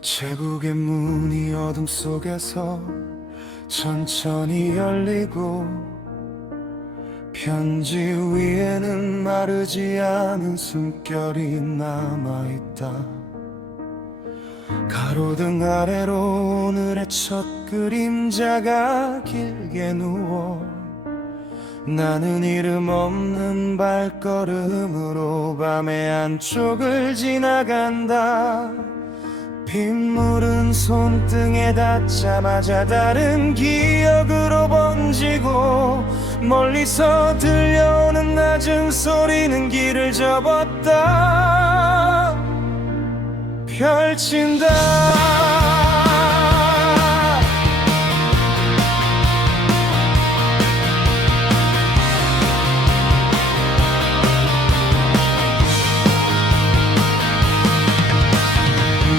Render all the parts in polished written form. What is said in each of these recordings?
우체국의 문이 어둠 속에서 천천히 열리고 편지 위에는 마르지 않은 숨결이 남아있다. 가로등 아래로 오늘의 첫 그림자가 길게 누워 나는 이름 없는 발걸음으로 밤의 안쪽을 지나간다. 빗물은 손등에 닿자마자 다른 기억으로 번지고 멀리서 들려오는 낮은 소리는 길을 접었다 펼친다.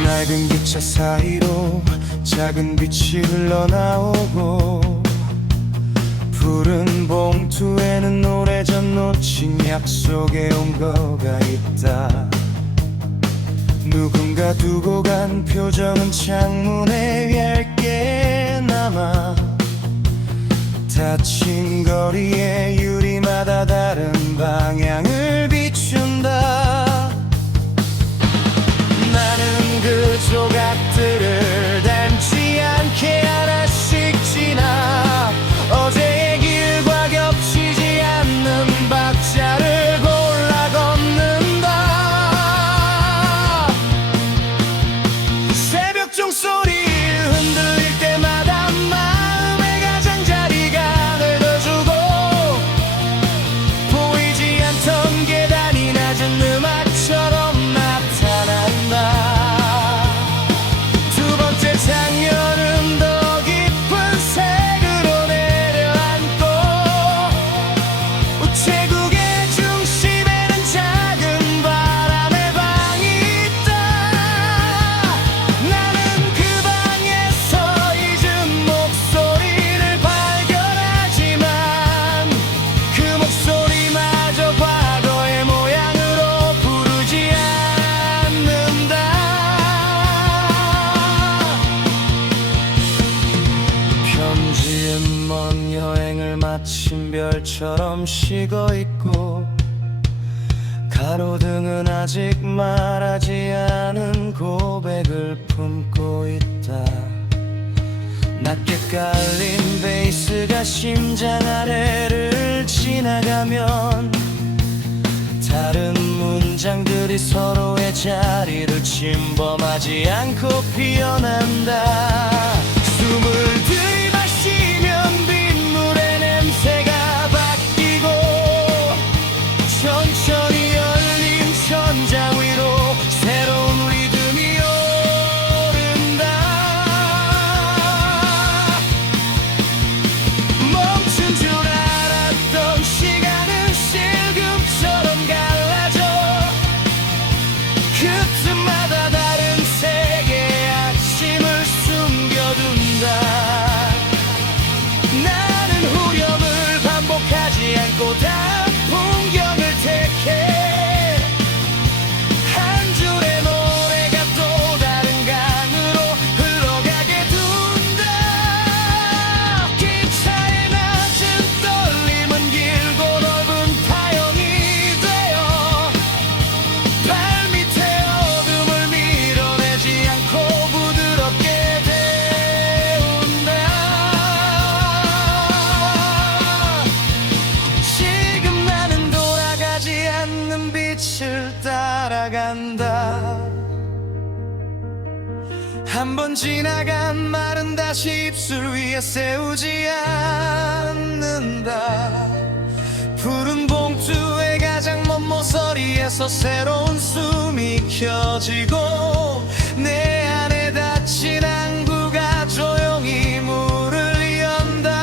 낡은 기차 사이로 작은 빛이 흘러나오고 푸른 봉투에는 오래전 놓친 약속의 용거가 있다. 누군가 두고 간 표정은 창문에 얇게 남아 닫힌 거리의 유리마다 다른 방향을 비춘다. 나는 그 조각들을 닮지 않게 하나씩 지나 어제의 길과 겹치지 않는 박자를 골라 걷는다. 새벽 종소리 흔들릴 때마다 마음의 가장자리가 늙어주고 보이지 않던 계단이 낮은 음악처럼 두 번째 장면은 더 깊은 색으로 내려앉고 우체국의 중심에는 작은 바람의 방이 있다. 나는 그 방에서 잊은 목소리를 발견하지만 그 목소리마저 과거의 모양으로 부르지 않는다. 편지엔 먼 여행을 마친 별처럼 식어있고 가로등은 아직 말하지 않은 고백을 품고 있다. 낮게 깔린 베이스가 심장 아래를 지나가면 다른 문장들이 서로의 자리를 침범하지 않고 피어난다. 숨을 들이마시면 빗물의 냄새가 바뀌고 천천히 열린 천장 위로 새로운 리듬이 오른다. 멈춘 줄 알았던 시간은 실금처럼 갈라져 그 틈마다 다른 세계의 아침을 숨겨둔다. 나는 후렴을 반복하지 않고 다음 풍경을 택해 한 줄의 노래가 또 다른 강으로 흘러가게 둔다. 기차의 낮은 떨림은 길고 넓은 타영이 되어 발밑에 어둠을 밀어내지 않고 부드럽게 데운다. 지금 나는 돌아가지 않는 빛을 따라간다. 한 번 지나간 말은 다시 입술 위에 세우지 않는다. 푸른 봉투의 가장 먼 모서리에서 새로운 숨이 켜지고 내 안에 닫힌 항구가 조용히 문을 연다.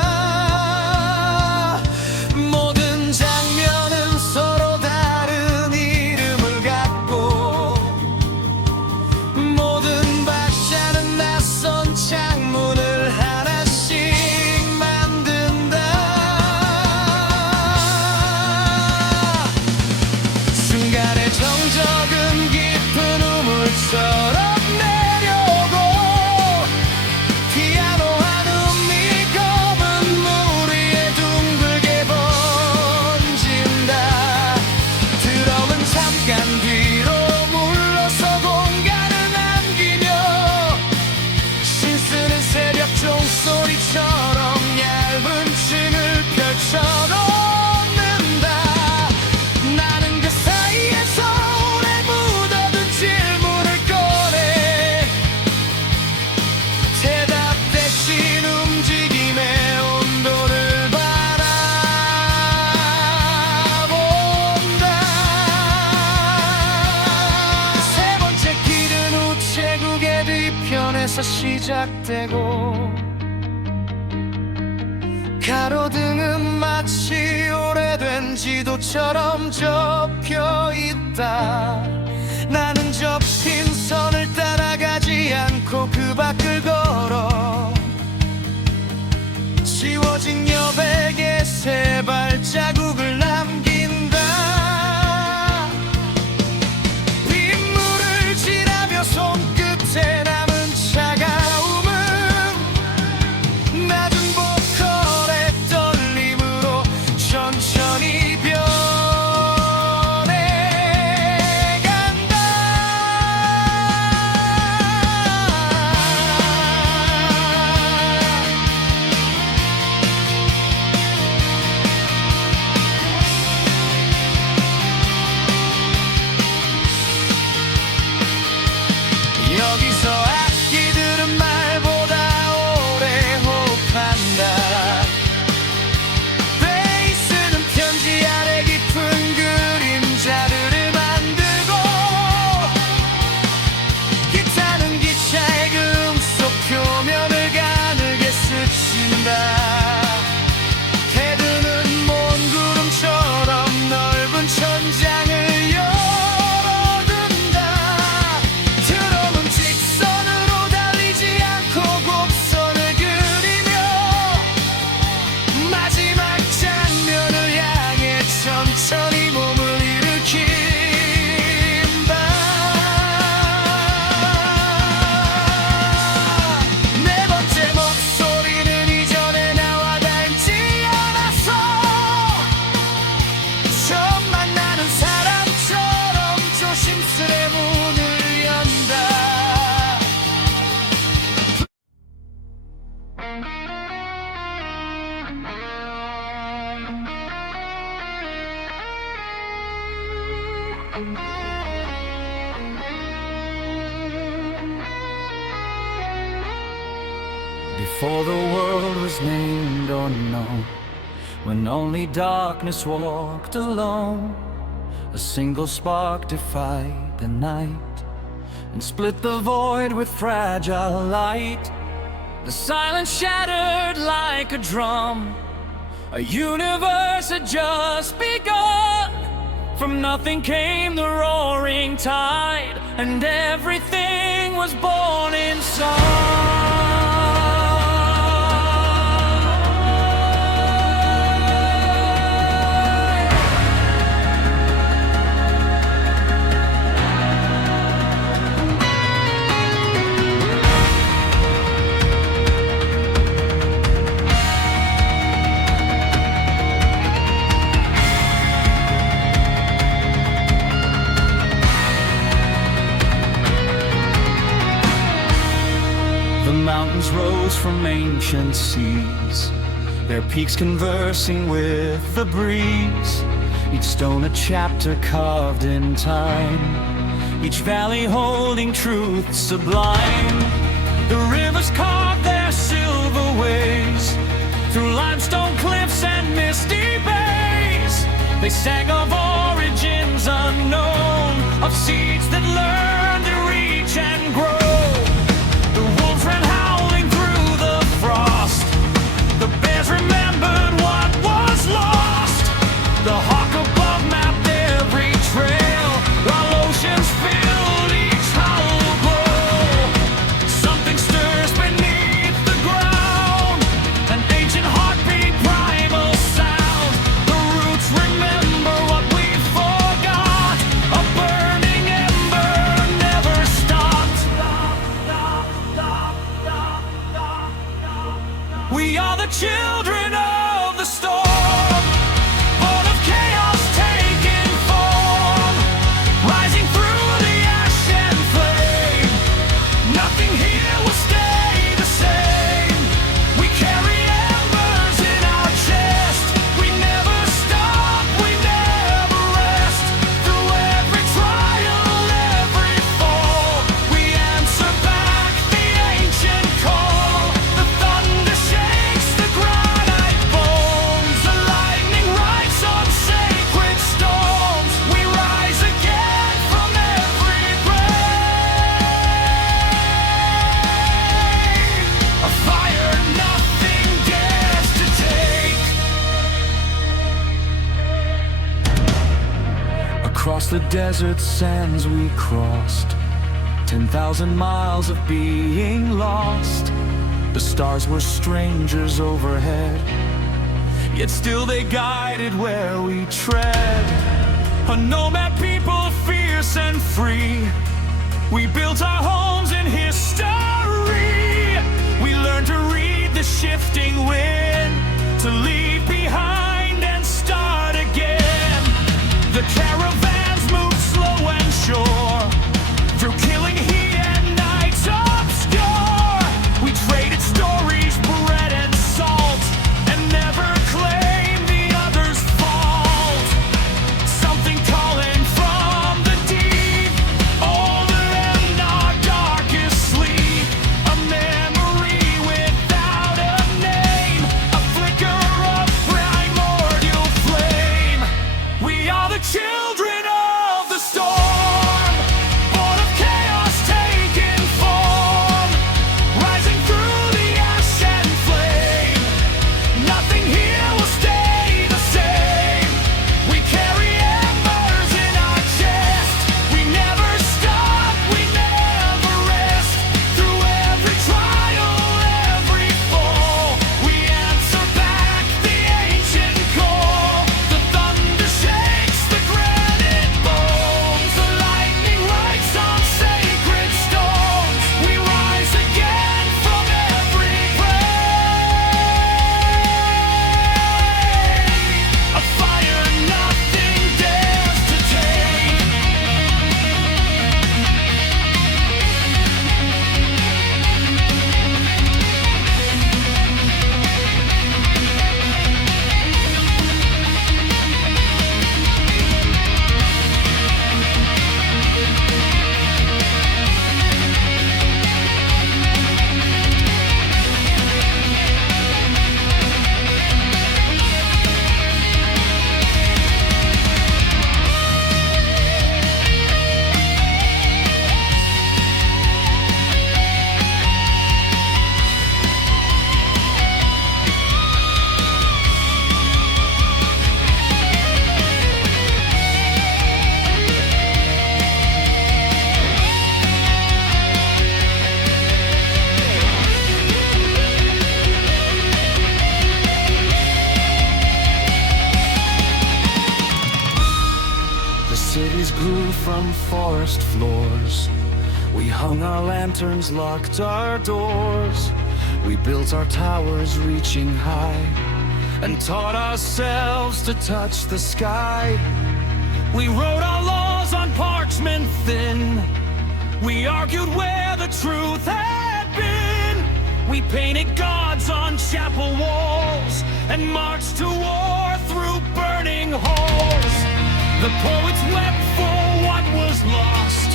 모든 장면은 서로 다른 이름을 갖고 모든 박자는 낯선 창문을 하나씩 만든다. 순간의 정적은 깊은 우물처럼 내 시작되고 가로등은 마치 오래된 지도처럼 접혀있다. 나는 접힌 선을 따라가지 않고 그 밖을 걸어 지워진 여백에 새 발자국을 남긴다. 빗물을 지나며 손끝에 남은 차가움은 낮은 보컬의 떨림으로 천천히 변해간다. 여기서 악기들은 말보다 오래 호흡한다. 베이스는 편지 안에 깊은 그림자들을 만들고 기타는 기차의 금속 표면을 가늘게 스친다. 헤드는 먼 구름처럼 넓은 천장을 열어둔다. 드럼은 직선으로 달리지 않고 곡선을 그리며 마지막 장면을 향해 천천히 몸을 일으킨다. 네 번째 목소리는 이전에 나와 닮지 않아서 처음 만나는 사람처럼 조심스레 문을 연다. Before the world was named or known, when only darkness walked alone, a single spark defied the night and split the void with fragile light. The silence shattered like a drum. A universe had just begun. From nothing came the roaring tide, and everything was born in song. The mountains rose from ancient seas, their peaks conversing with the breeze. Each stone a chapter carved in time, each valley holding truth sublime. The rivers carved their silver ways through limestone cliffs and misty bays. They sang of origins unknown, of seeds that learn to reach and grow. The wolves ran howling through the frost. The bears remembered what was lost. The hawk above mapped every trail, while oceans filled each hollow glow. Something stirs beneath the ground, an ancient heartbeat, primal sound. The roots remember what we forgot. A burning ember never stopped. We are the children of the storm, born of chaos taking form, rising through the ash and flame. Nothing here will stay the same. We carry embers in our chest. We never stop, we never rest. Through every trial, every fall, we answer back the ancient call. The thunder shakes the granite desert sands we crossed, 10,000 miles of being lost. The stars were strangers overhead, yet still they guided where we tread. A nomad people, fierce and free, we built our homes in history. We learned to read the shifting wind, to leave behind and start again. The caravans moved slow and sure, through killing heat and nights obscure. We traded stories, bread and salt, and never claimed the other's fault. Something calling from the deep, older and not darkest sleep. A memory without a name, a flicker of primordial flame. We are the children of the storm, born of chaos taking form, rising through the ash and flame. Nothing here will stay the same. We carry embers in our chest. We never stop, we never rest. Through every trial, every fall, we answer back the ancient call. The thunder shakes the granite bones, the lightning writes on sacred stones. We rise again from every grave, a fire nothing dares to tame. The cities grew from forest floors. We hung our lanterns, locked our doors. We built our towers reaching high, and taught ourselves to touch the sky. We wrote our laws on parchment thin. We argued where the truth had been. We painted gods on chapel walls, and marched to war through burning halls. The poets wept for what was lost.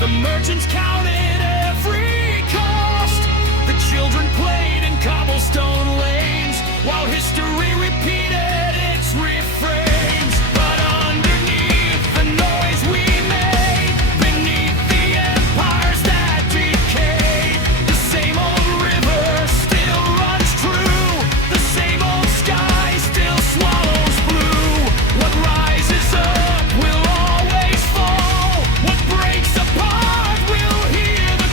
The merchants counted every cost. The children played in cobblestone lanes, while history repeated its refrains. But underneath the noise we made, beneath the empires that decayed, the same old river still runs true. The same old sky still swallows blue. What rises up will always fall. What breaks apart will hear the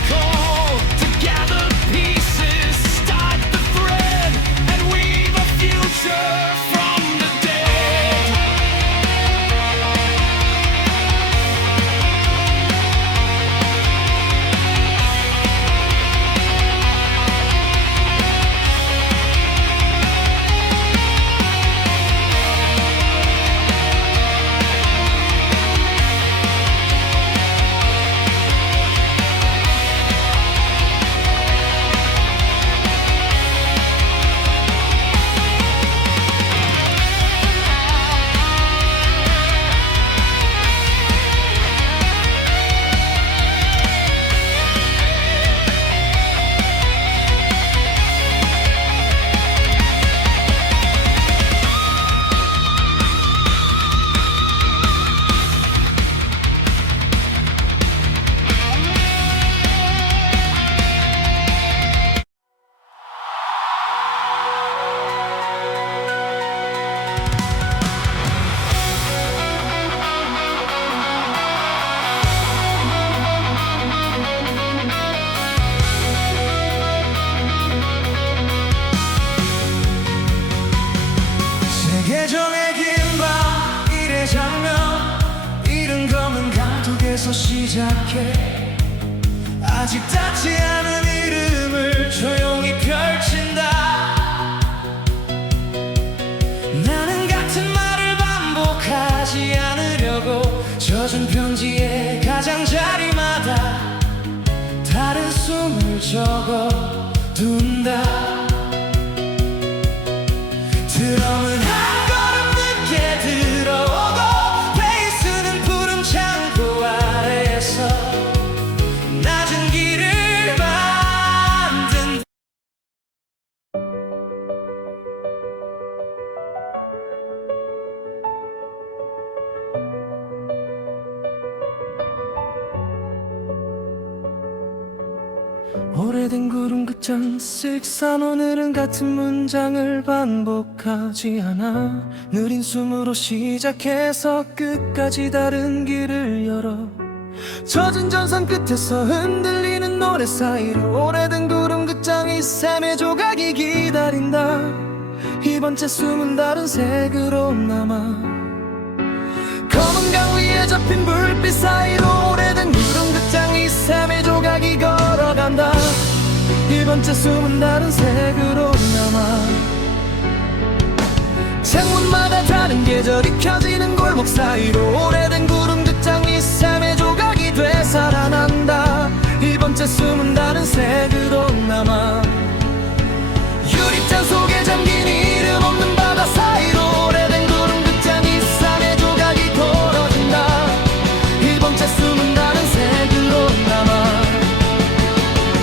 멈춰서 시작해 아직 닿지 않은 이름을 조용히 펼친다. 나는 같은 말을 반복하지 않으려고 젖은 편지의 가장자리마다 다른 숨을 적어둔다. 드럼은 한 걸음 늦게 들어오고 베이스는 푸른 창고 아래에서 낮은 길을 만든다. 오래된 구름극장 식산 오늘은 같은 문장을 반복하지 않아. 느린 숨으로 시작해서 끝까지 다른 길을 열어. 젖은 전선 끝에서 흔들리는 노래 사이로 오래된 구름극장이 샘의 조각이 기다린다. 이번 채 숨은 다른 색으로 남아. 검은 강 위에 잡힌 불빛 사이로 오래된 구름극장이 샘의 조각이 걸어간다. 이번 채 숨은 다른 색으로 남아. 창문마다 다른 계절이 켜지는 골목 사이로 오래된 구름극장이 샘의 조각이 되살아난다. 이번 채 숨은 다른 색으로 남아. 유리잔 속에 잠긴 이름 없는 바다 사이로 오래된 구름극장이 샘의 조각이 걸어진다. 이번 채 숨은 다른 색으로 남아.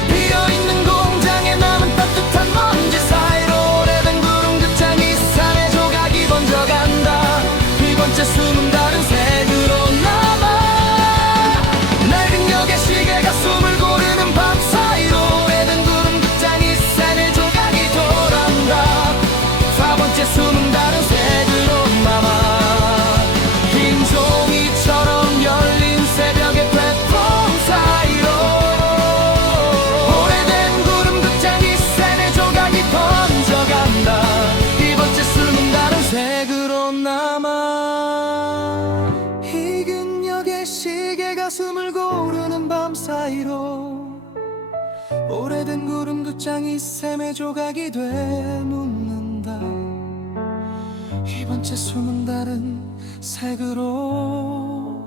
비어있는 공장에 남은 따뜻한 먼지 사이로 오래된 구름극장이 샘의 조각이 번져간다. 이번 채 숨은 다른 색으로 남아. 낡은 역의 시계가 숨을 고르는 밤 사이로 오래된 구름극장이 샘의 조각이 돌아온다. 4번째 숨은 다른 색으로 남아. 빈 종이처럼 열린 새벽의 플랫폼 사이로 오래된 구름극장이 샘의 조각이 번져간다. 이번째 숨은 다른 색으로 남아. 익은 역의 시계가 숨을 고르는 밤 사이로 오래된 구름극장이 샘의 조각이 되묻는다. 이번째 숨은 다른 색으로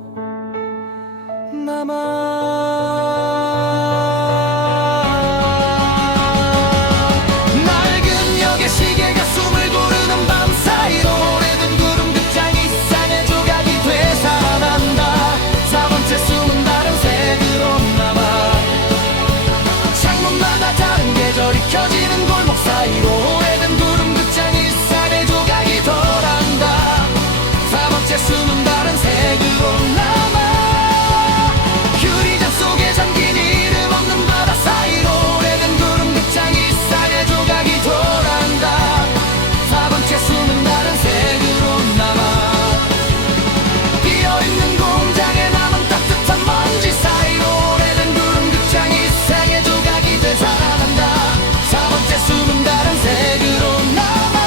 남아. 낡은 역의 시계가 숨을 고르는 밤 사이로 오래된 구름극장이 샘의 조각이 되살아난다. 4번째 숨은 다른 색으로 남아. 창문마다 다른 계절이 켜지는 골목 사이로 오래된 구름극장이 샘의 조각이 돌아온다. 4번째 숨은 다른 색으로 남아. 유리잔 속에 잠긴 이름 없는 바다 사이로 오래된 구름극장이 샘의 조각이 돌아온다. 4번째 숨은 다른 색으로 남아. 비어있는 공장에 남은 따뜻한 먼지 사이로 오래된 구름극장이 샘의 조각이 되살아난다. 4번째 숨은 다른 색으로 남아.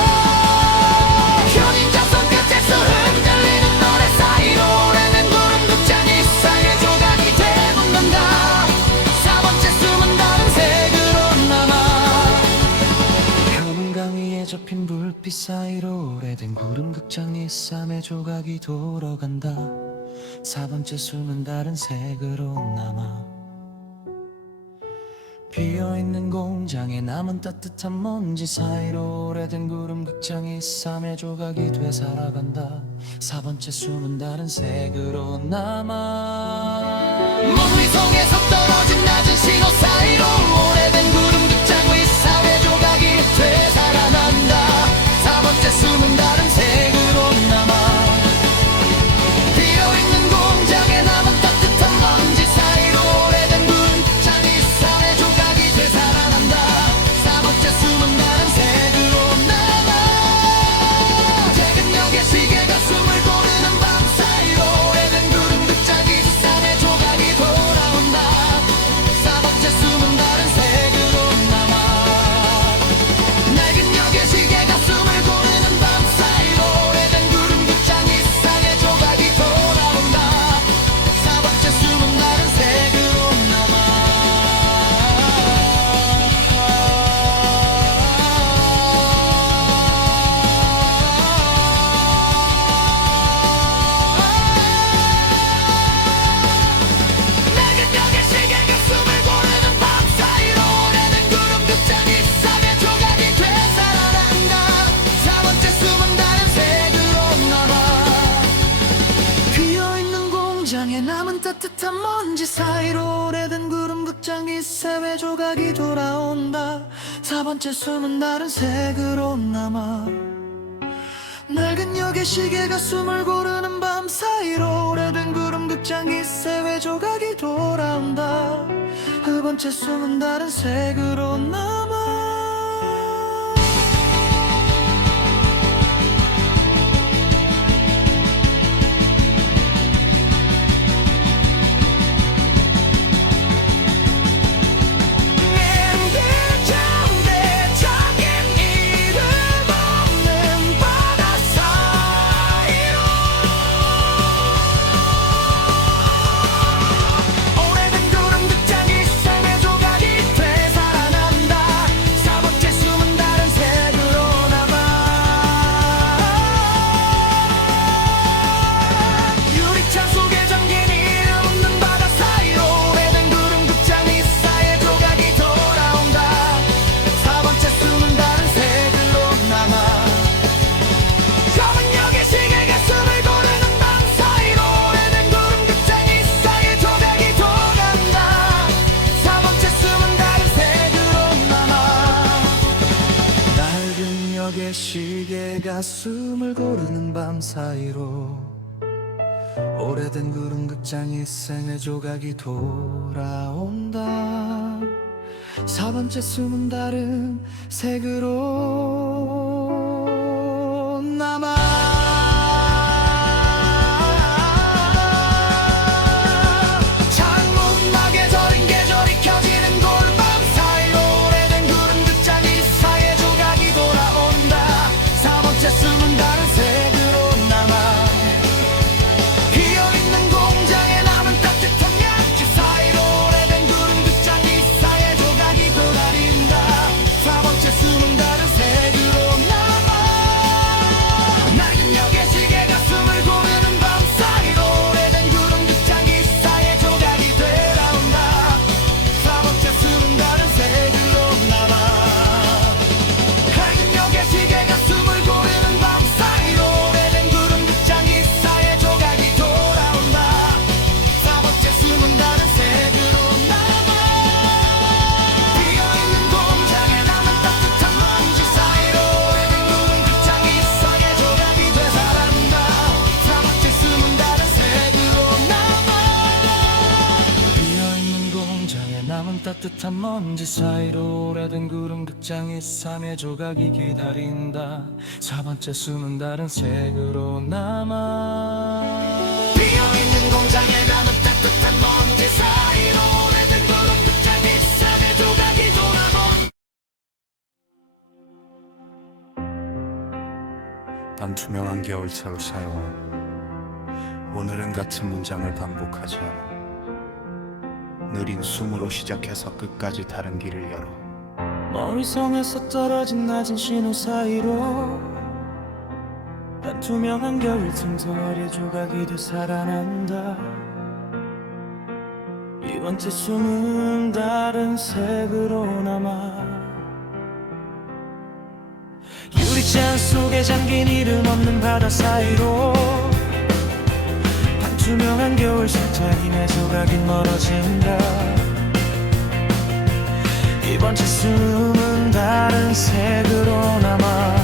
켜진 전선 끝에서 흔들리는 노래 사이로 오래된 구름극장이 샘의 조각이 되묻는다. 4번째 숨은 다른 색으로 남아. 검은 강 위에 접힌 불빛 사이로 오래된 구름극장이 샘의 조각이 돌아간다. 4번째 숨은 다른 색으로 남아. 비어있는 공장에 남은 따뜻한 먼지 사이로 오래된 구름극장이 샘의 조각이 되살아간다. 4번째 숨은 다른 색으로 남아. 먼 위성에서 떨어진 낮은 신호 사이로 오래된 구름극장 위 샘의 조각이 되살아난다. 4번째 숨은 다른 색으로 남아. 비어있는 공장에 남은 따뜻한 먼지 사이로 오래된 구름극장이 샘의 조각이 되살아난다. 4번째 숨은 다른 색으로 남아. 퇴근 역의 시계가 숨을 고르는 밤 사이로 오래된 구름극장이 샘의 조각이 돌아온다. 4번째 숨은 다른 색 따뜻한 먼지 사이로 오래된 구름 극장이 새외 조각이 돌아온다. 4번째 숨은 다른 색으로 남아. 낡은 역의 시계가 숨을 고르는 밤 사이로 오래된 구름 극장이 새외 조각이 돌아온다. 2번째 숨은 다른 색으로 남아. 시계가 숨을 고르는 밤 사이로 오래된 구름 극장이 생의 조각이 돌아온다. 4번째 숨은 다른 색으로 남아. 따뜻한 먼지 사이로 오래된 구름 극장이 3의 조각이 기다린다. 4번째 숨은 다른 색으로 남아. 비어있는 공장에 남은 따뜻한 먼지 사이로 오래된 구름 극장이 3의 조각이 돌아온. 반투명한 겨울차로 사용한 오늘은 같은 문장을 반복하지 않아. 느린 숨으로 시작해서 끝까지 다른 길을 열어. 머리성에서 떨어진 낮은 신호 사이로 반투명한 겨울 틈새의 조각이 되살아난다. 2번째 숨은 다른 색으로 남아. 유리잔 속에 잠긴 이름 없는 바다 사이로 투명한 겨울 색깔임의 조각이 멀어진다. 2번째 숨은 다른 색으로 남아.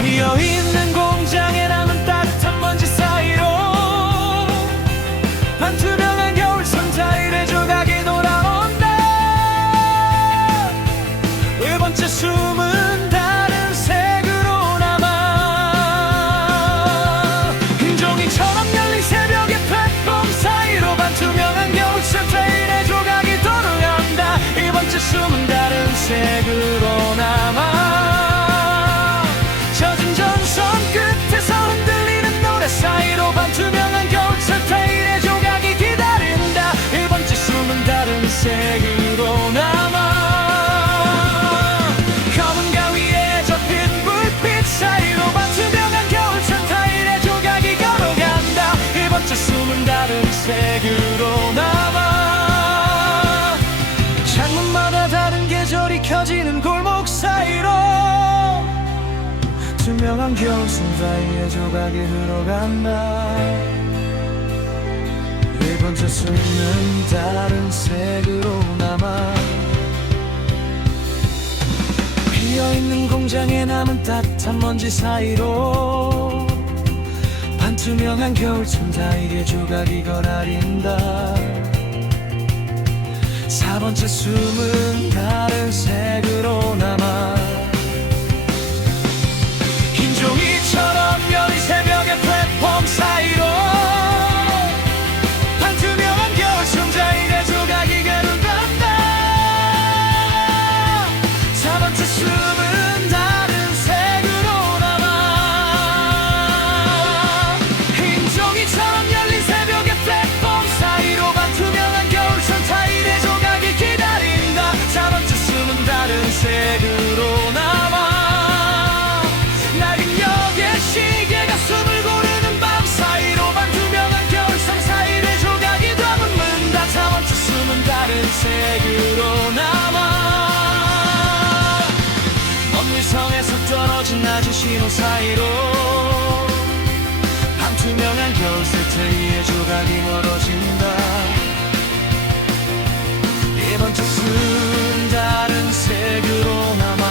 비어있는 공장에 남은 따뜻한 먼지 사이로 반투명한 겨울 선타일의 조각이 돌아온다. 1번째 숨은 다른 색으로 남아. 종이처럼 열린 새벽의 플랫폼 사이로 반투명한 겨울 선타일의 조각이 돌아간다. 2번째 숨은 다른 색으로 남아. 젖은 전선 끝에서 흔들리는 노래 사이로 반투명한 겨울 선타일의 조각이 기다린다. 1번째 숨은 다른 색으로 남아. 검은 가위에 접힌 불빛 사이로 반투명한 겨울 선타일의 조각이 걸어간다. 1번째 숨은 다른 색으로 남아. 창문마다 다른 계절이 켜지는 골목 사이로 투명한 겨울 선타일의 조각이 흘러간다. 번째 숨은 다른 색으로 남아 비어있는 공장에 남은 따뜻한 먼지 사이로 반투명한 겨울잠 다이의 조각이 거라린다. 사 번째 숨은 다른 색으로 남아 흰 종이처럼 열린 새벽의 플랫폼 사이로 반투명한 겨울잠 다이의 조각이 가른다. 사 번째 숨은 다른 색으로 남아 흰 종이처럼 열린 새벽의 플랫폼 사이로 반투명한 겨울잠 다이의 조각이 기다린다. 사 번째 숨은 다른 색으로 남아 낡은 역의 시계가 숨을 고르는 밤 사이로 반투명한 겨울잠 사이의 조각이 더붙는다. 사 번째 숨은 다른 색으로 남아 먼 위성에서 떨어진 낮은 신호 사이로 반투명한 겨울 세트의 조각이 멀어진다. 네 번째 숨은 다른 색으로 남아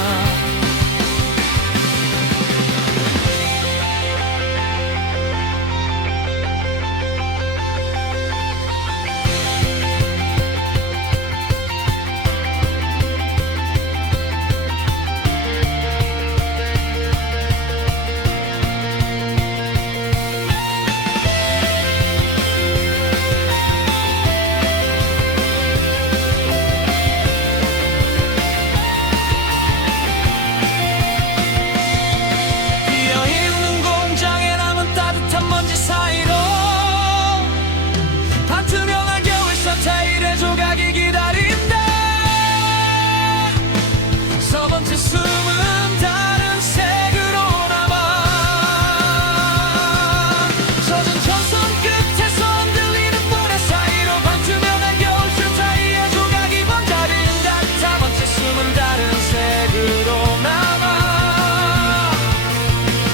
비어있는 공장에 남은 따뜻한 먼지 사이로 반투명한 겨울잠 타일의 조각이 기다린다. 세 번째 숨은 다른 색으로 남아 젖은 전선 끝에서 흔들리는 모래 사이로 반투명한 겨울잠 타일의 조각이 번져린다. 다 번째 숨은 다른 색으로 남아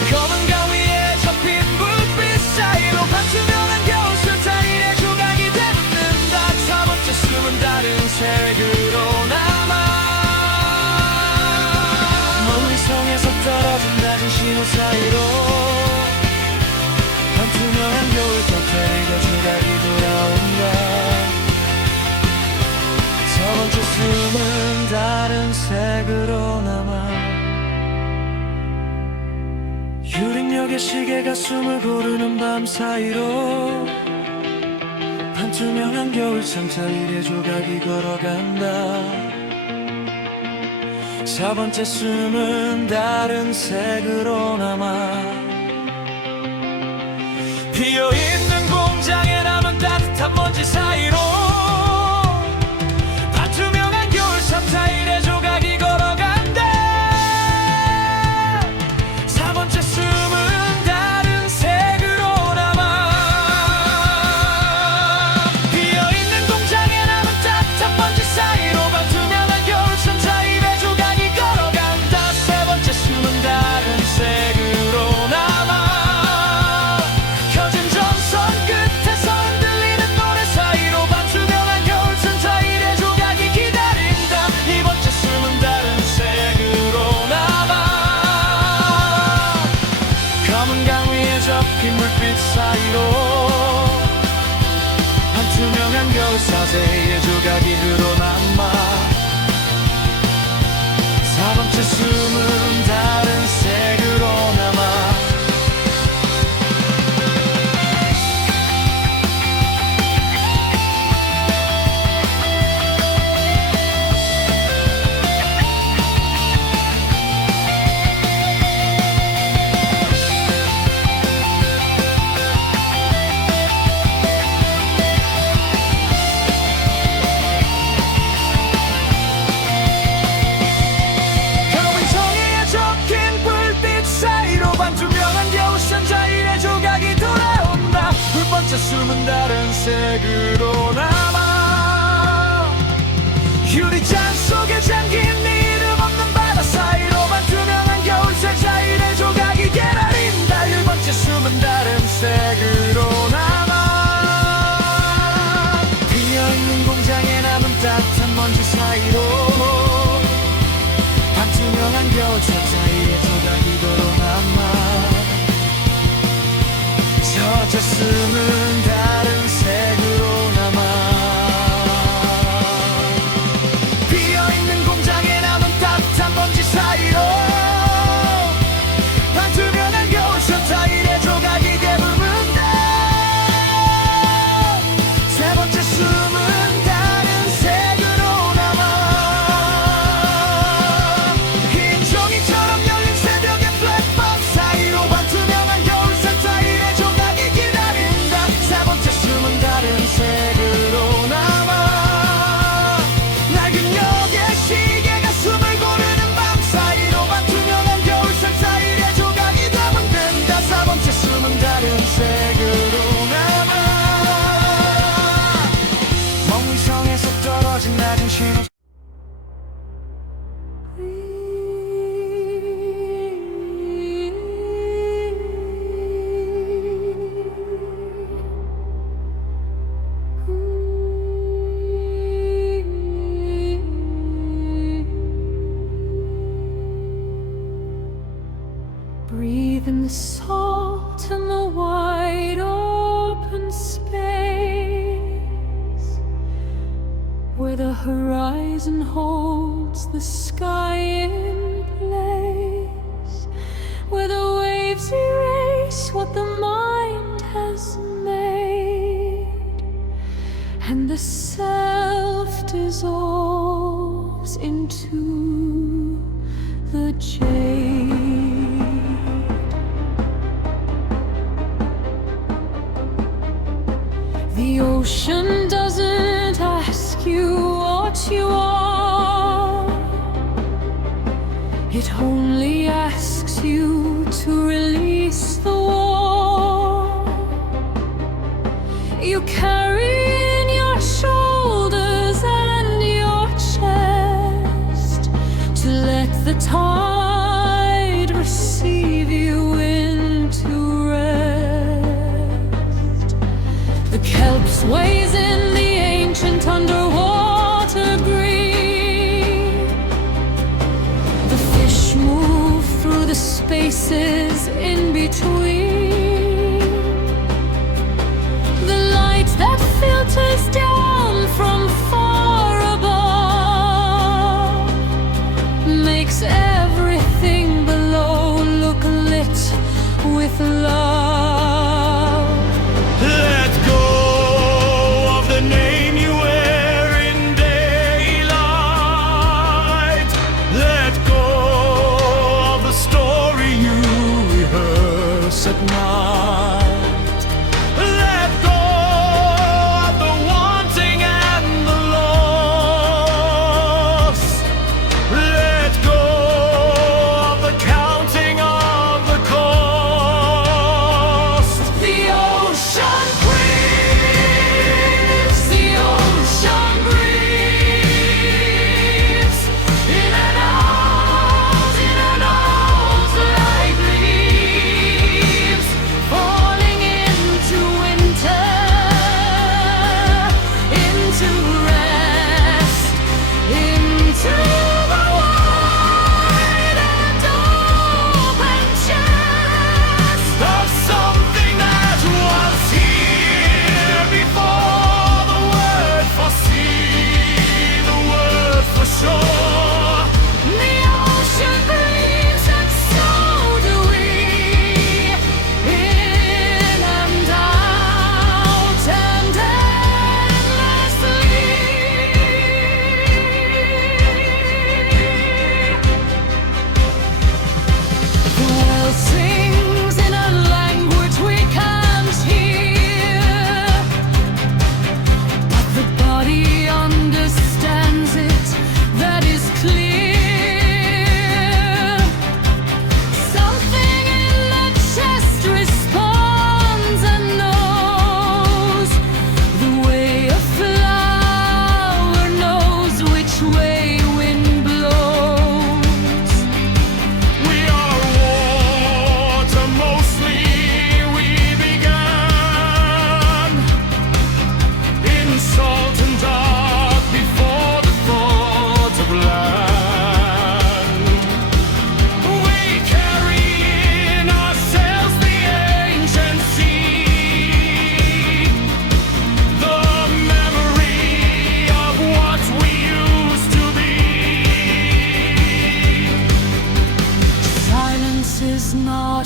검은 가위에 접힌 불빛 사이로 반투명한 겨울잠 타일의 조각이 되붙는다. 사 번째 숨은 다른 색으로 남아 먼 위성에서 떨어진 낮은 신호 사이로 반투명한 겨울잠 타일의 조각이 돌아온다. 세 번째 숨은 다른 색으로 남아 유림역의 시계가 숨을 고르는 밤 사이로 반투명한 겨울잠 타일의 조각이 걸어간다. 사 번째 숨은 다른 색으로 남아 비어있는 공장에 남은 따뜻한 먼지 사이로 반투명한 겨울잠 타일의 조각이 걸어간다. 사 번째 숨은 다른 색으로 남아 비어있는 공장에 남은 따뜻한 먼지 사이로 반투명한 겨울잠 타일의 조각이 걸어간다. 세 번째 숨은 다른 색으로 남아 켜진 전선 끝에서 흔들리는 노래 사이로 반투명한 겨울잠 타일의 조각이 기다린다. 이 번째 숨은 다른 색으로 남아 검은 강 위에 접힌 불빛 사이로 반투명한 겨울 사제의 조각이 흘러남아 사 번째 숨은 다른 색으로 남아 검은 종이에 적힌 불빛 사이로 반투명한 겨울잠 타일의 조각이 돌아온다. 두 번째 숨은 다른 색으로 남아 유리잔 속에 잠긴 이름 없는 바다 사이로 반투명한 겨울잠 타일의 조각이 기다린다. 일 번째 숨은 다른 색으로 남아 숨은 다른 색으로 남아 비어있는 공장에 남은 따뜻한 먼지 사이로 반투명한 겨울선 타일의 조각이 대부분데 세 번째 숨은 다른 색으로 남아 흰 종이처럼 열린 새벽의 플랫폼 사이로 반투명한 겨울선 타일의 조각이 기다린다 세 번째 숨은 다른 색으로 남아 낡은 역의 시계가 숨을 고르는 밤 사이로 반투명한 겨울선 타일의 조각이 담은된다 세 번째 숨은 다른 색으로 남아 먼 위성에서 떨어진 낮은 신호 Breathe in the salt and the wide open space where the horizon holds the sky in place, where the waves erase what the mind has made, and the self dissolves into the jade. The ocean doesn't ask you what you are, it only asks you to release the war you carry in your shoulders and your chest, to let the tide receive you into rest. The kelp sways in the ancient underwater green. The fish move through the spaces in between. The light that filters down from far above makes everything below look lit with love. Let go of the name you wear in daylight. Let go of the story you rehearse at night. Let go of the wanting and the loss. Let go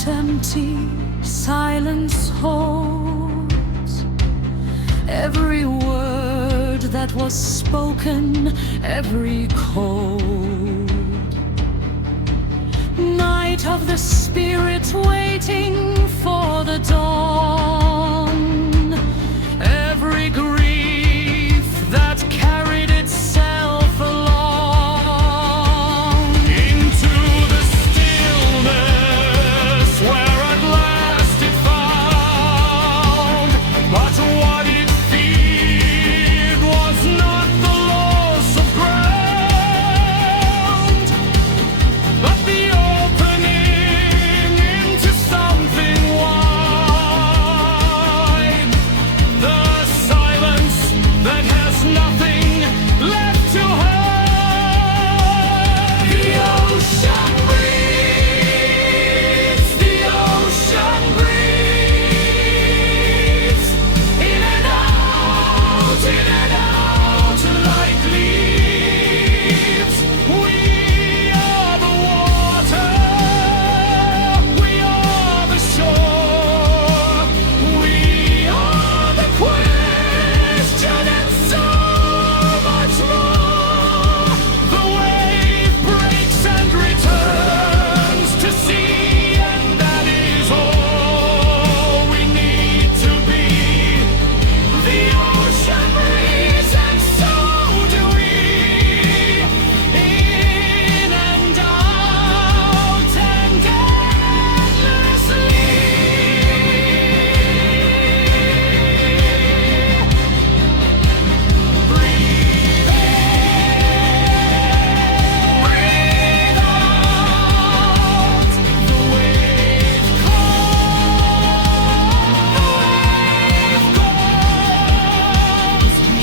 what empty silence holds. Every word that was spoken, every cold night of the spirit waiting for the dawn. Every grief that carried itself along into the stillness where at last it found. But what it feared was not the loss of ground, but the opening into something wide. The silence that has nothing left to hide. The ocean breathes, the ocean breathes. In and out, like leaves. We are the water, we are the shore, we are the question and so much more. The wave breaks and returns to sea, and that is all we need to be. The ocean breeze, and so do we. In and out and endlessly. Breathe in, breathe out. The wave goes.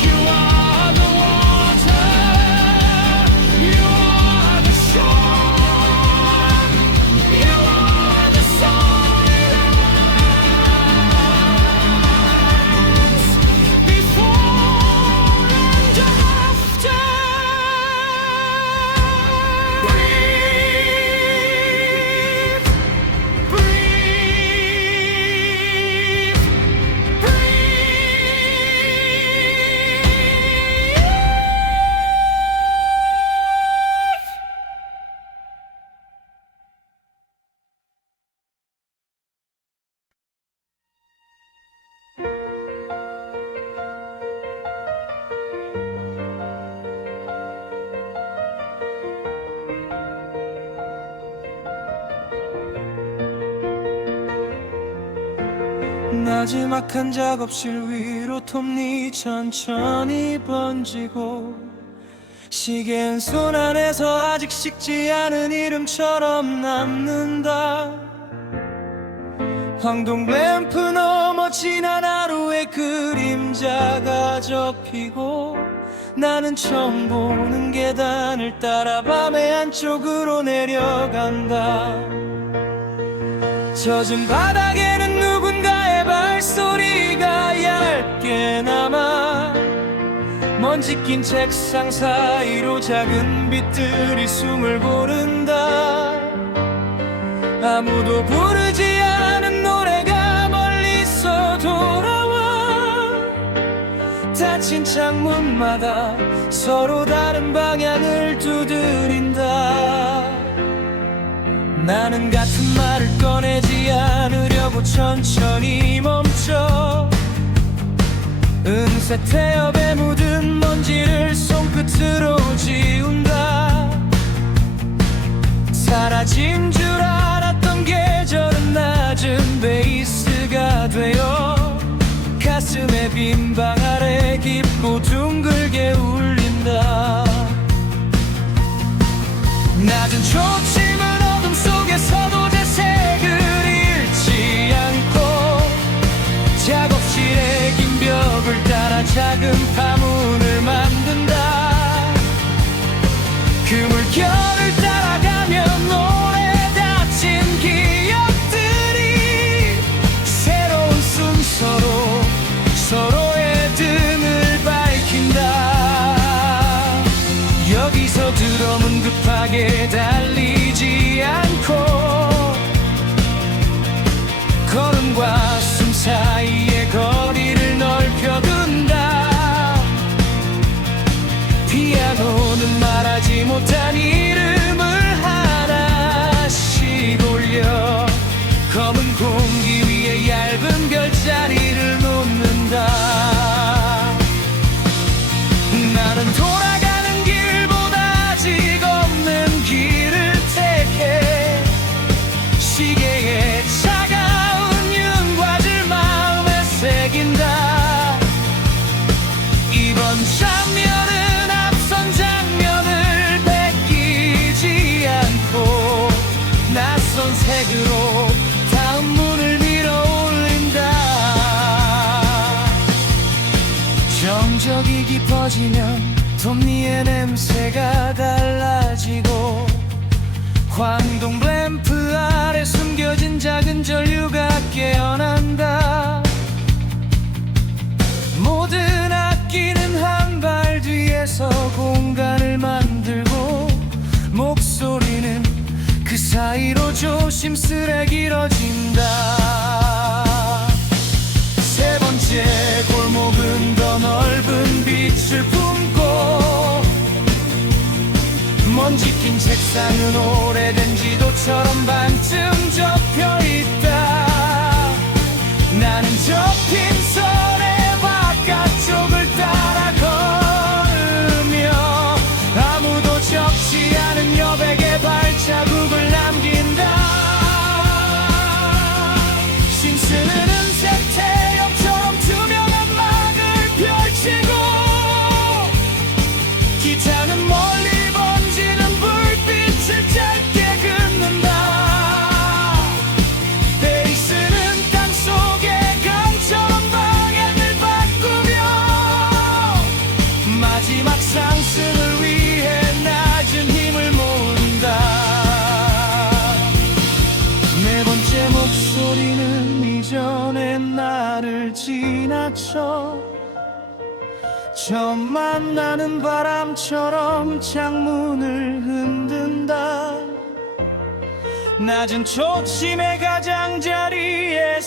You are the water, you are the shore, you are the silence before and after. Breathe, breathe, 나지막한 작업실 위로 톱니 천천히 번지고, 시계는 손 안에서 아직 식지 않은 이름처럼 남는다. 황동 램프 넘어 지난 하루의 그림자가 접히고, 나는 처음 보는 계단을 따라 밤의 안쪽으로 내려간다. 젖은 바닥에는 누군가의 발소리가 얇게 남아, 먼지 낀 책상 사이로 작은 빛들이 숨을 고른다. 아무도 부르지 않은 노래가 멀리서 돌아와, 닫힌 창문마다 서로 다른 방향을 두드린다. 나는 같은 말을 꺼내지 않으려고 천천히 멈춰, 은색 태엽에 묻은 먼지를 손끝으로 지운다. 사라진 줄 알았던 계절은 낮은 베이스가 되어 가슴의 빈 방 아래 깊고 둥글게 울린다. 낮은 초침은 어둠 속에서도 제 색을 잃지 않고, 작업실의 긴 벽을 따라 작은 파문을 만든다. 그 물결을 따라가면 오래 닫힌 기억들이 새로운 순서로 서로의 등을 밝힌다. 여기서 드럼은 급하게 달리지 않고, 걸음과 숨 사이의 거리를 넓혀둔다. 피아노는 말하지 못한 이름을 하나씩 올려 검은 공기 위에 얇은 별자리를 놓는다. 나는 돌아가는 길보다 아직 없는 길을 택해 시계의 차가운 윤곽을 마음에 새긴다. 이번 장면은 앞선 장면을 베끼지 않고 낯선 색으로 다음 문을 밀어 올린다. 정적이 깊어지면 톱니의 냄새가 달라지고 황동 램프 아래 숨겨진 작은 전류가 깨어난다. 모든 악기는 한 발 뒤에서 공간을 만들고 목소리는 그 사이로 조심스레 길어진다. 세 번째 골목은 더 넓은 빛을 품고 먼지 낀 책상은 오래된 지도처럼 반쯤 접혀있다. 나는 접힌 선의 바깥쪽을 따라 걸으며 아무도 적지 않은 여백의 발자국을 남긴다. 신스는 은색 태엽처럼 투명한 막을 펼치고 기타는 멀리 번지는 불빛을 짧게 긋는다. 베이스는 땅속의 강처럼 방향을 바꾸며 마지막 상승을 위해 낮은 힘을 모은다. 네 번째 목소리는 이전의 나를 지나쳐 처음 만나는 바람처럼 창문을 흔든다. 낮은 초침의 가장자리에서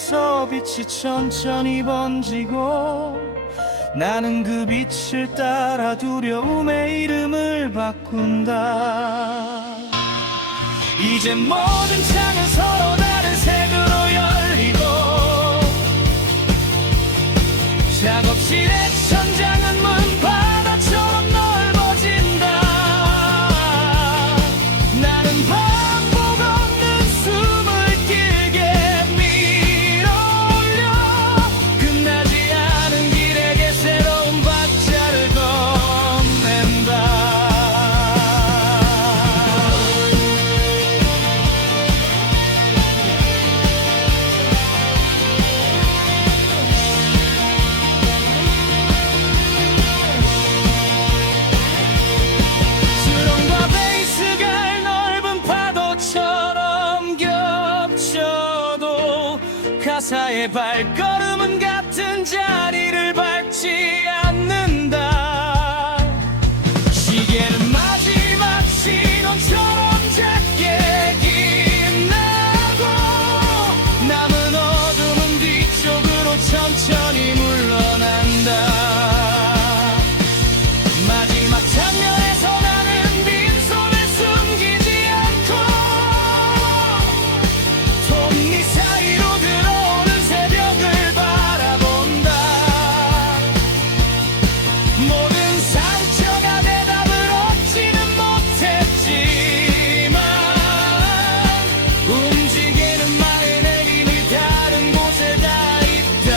빛이 천천히 번지고 나는 그 빛을 따라 두려움의 이름을 바꾼다. 이제 모든 창은 서로 다른 색으로 열리고 작업실의 천장은 문바다처럼 넓어진다. 나는 반복 없는 숨을 길게 밀어올려 끝나지 않은 길에게 새로운 박자를 건넨다. 수롱과 베이스가 넓은 파도처럼 겹쳐도 가사의 발걸음은 같은 자리를 밟지 않는다. 시계는 마지막 신호처럼 작게 빛나고 남은 어둠은 뒤쪽으로 천천히 물러난다. 마지막 장면에서 나는 빈손을 숨기지 않고 톱니 사이로 들어오는 새벽을 바라본다. 모든 상처가 대답을 얻지는 못했지만 움직이는 마음의 힘이 다른 곳에 다 있다.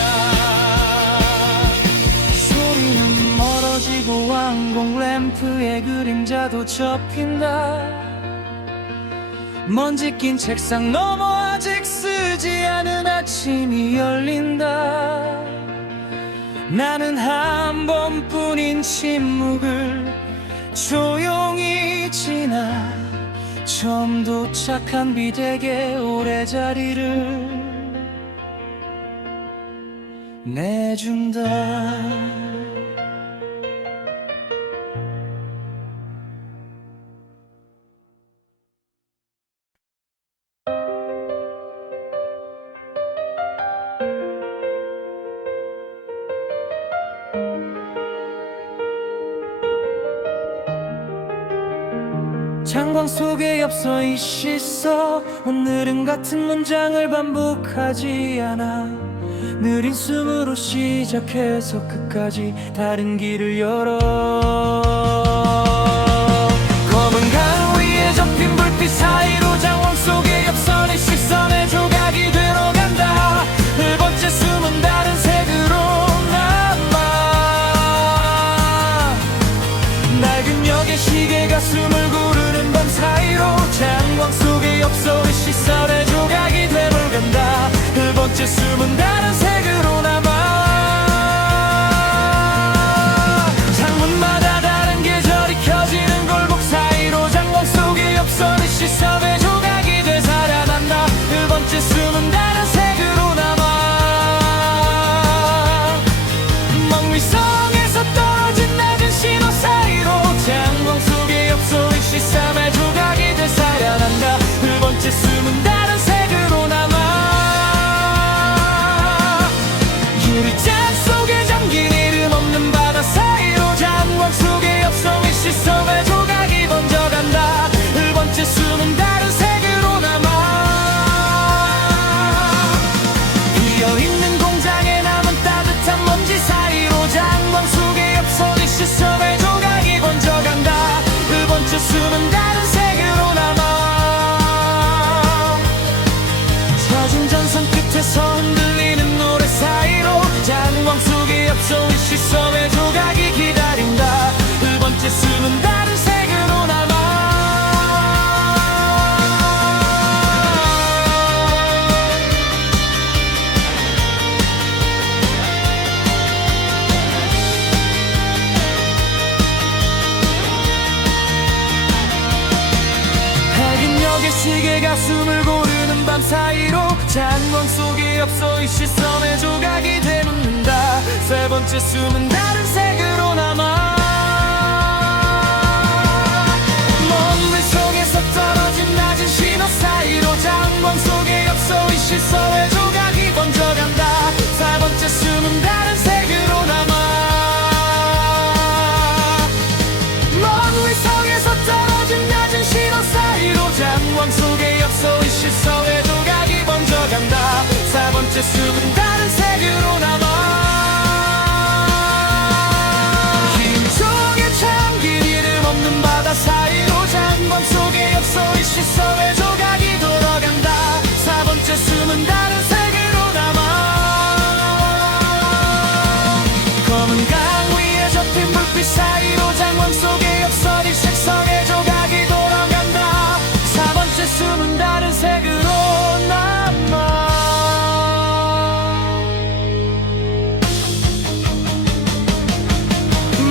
소리는 멀어지고 왕공 램프의 그림자도 접힌다. 먼지 낀 책상 너머 아직 쓰지 않은 아침이 열린다. 나는 한 번뿐인 침묵을 조용히 지나 처음 도착한 비댁에 오래 자리를 내준다. 장광 속에 엽서 이 시서 오늘은 같은 문장을 반복하지 않아 느린 숨으로 시작해서 끝까지 다른 길을 열어 검은 강 위에 접힌 불빛 사이로 장광 속에 엽서는 시선의 조각이 들어간다 네 번째 숨은 다른 색으로 남아 낡은 역의 시계가 숨을 고르는 밤 사이로 장광 속에 엽서의 시선의 조각이 되돌간다 네 번째 숨은 다른 색으로 남아 창문마다 다른 계절이 켜지는 골목 사이로 장광 속에 엽서의 시선의 조각이 되살아난다 네 번째 숨은 다른 색으로 남아 먹미성에서 떨어진 낮은 신호 사이로 장광 속에 엽서의 시선의 조각이 되살아난다 네 번째 숨은 다른 색으로 남아 유리잔 속에 잠긴 이름 없는 바다 사이로 장광 속에 엽서의 시선의 조각이 번져간다 네 번째 숨은 다른 색으로 남아 비어있는 공장에 남은 따뜻한 먼지 사이로 장광 속에 엽서의 시선의 조각이 번져간다 네 번째 숨은 다른 색으로 남아 젖은 전선 끝에서 흔들리는 노래 사이로 장광 속에 엽서의 시선의 조각이 기다린다 네 번째 숨은 다른 색으로 남아 밝은 역의 시계가 숨을 고르는 밤 사이로 장광 속에 엽서의 시선의 조각이 되묻는다 세 번째 숨은 다른 색으로 남아 먼 물속에서 떨어진 낮은 신호 사이로 장광 속에 엽서의 시선의 조각이 번져간다 세 번째 숨은 다른 색으로 남아 먼 위성에서 떨어진 낮은 신호 사이로 장광 속에 엽서의 시선의 조각이 번져간다 세 번째 숨은 다른 색으로 남아 힘종에 잠긴 이름 없는 바다 사이로 장광 속에 엽서의 시선의 조각이 돌아간다 세 번째 숨은 다른 색으로 남아 검은 강 위에 접힌 불빛 사이로 장광 속에 엽서의 색성의 조각이 돌아간다 세 번째 숨은 다른 색으로 남아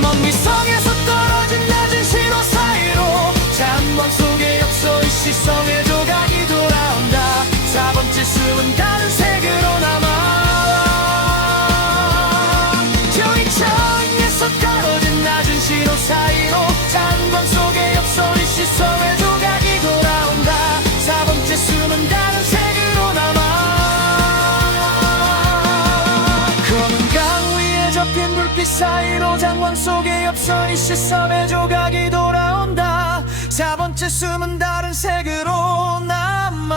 먼 위성에서 떨어진 낮은 신호 사이로 장광 속에 엽서의 시선의 조각이 돌아온다 세 번째 숨은 다른 색으로 남아 저기 저기에서 떨어진 낮은 신호 사이로 장광 속에 엽서의 시선의 조각이 돌아온다 세 번째 숨은 다른 색으로 남아 검은 강 위에 접힌 불빛 사이로 장광 속에 엽서의 시선의 조각이 돌아온다 세 번째 숨은 다른 색으로 남아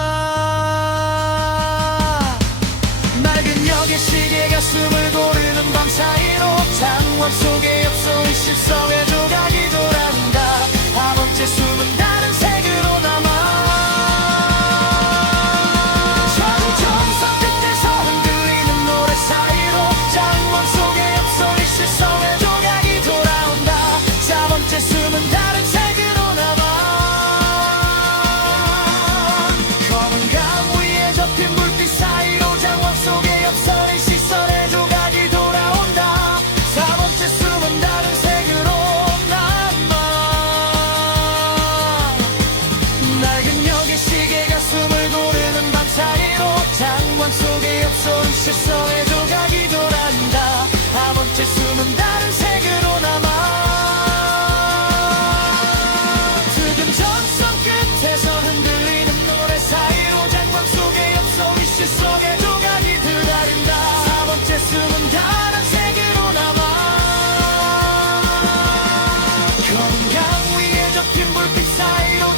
낡은 역의 시계가 숨을 고르는 밤 사이로 장광 속에 엽서의 시선의 조각이 돌아온다 세 번째 숨은 다른 색으로 남아 젖은 정선 끝에서 흔들리는 노래 사이로 장광 속에 엽서의 시선의 조각이 돌아온다 세 번째 숨은 다른 색으로 남아 검은 강 위에 접힌 불빛 사이로 장광 속에 엽서의 시선의 조각이 돌아온다 세 번째 숨은 다른 색으로 남아 낡은 역의 시계가 숨을 고르는 밤 사이로 장광 속에 엽서의 시선의 조각이 돌아온다 세 번째 숨은 다른 색으로 남아 트금 전선 끝에서 흔들리는 노래 사이로 장광 속에 엽서의 시선의 조각이 들어간다 세 번째 숨은 다른 색으로 남아 검은 강 위에 접힌 불빛 사이로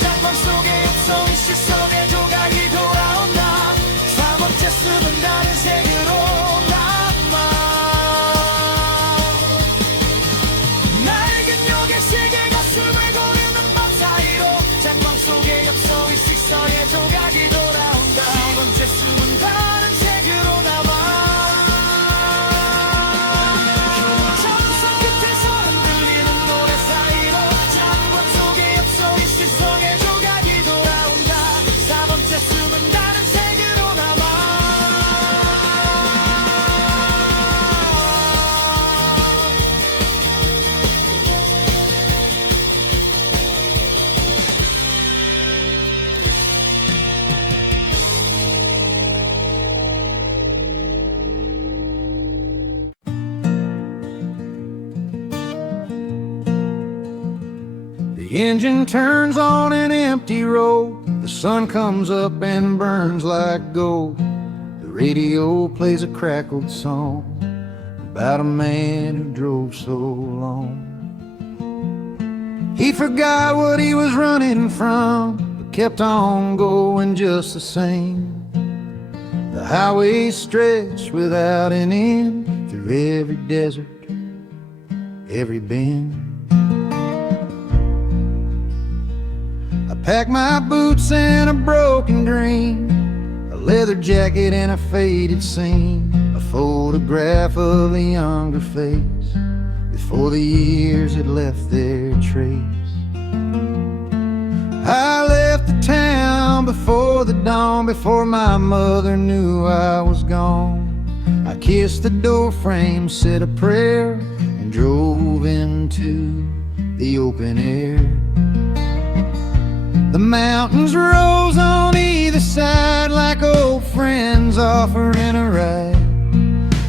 The engine turns on an empty road. The sun comes up and burns like gold. The radio plays a crackled song about a man who drove so long. He forgot what he was running from, but kept on going just the same. The highway stretched without an end through every desert, every bend. I packed my boots and a broken dream, a leather jacket and a faded scene, a photograph of a younger face before the years had left their trace. I left the town before the dawn, before my mother knew I was gone. I kissed the door frame, said a prayer, and drove into the open air. The mountains rose on either side like old friends offering a ride.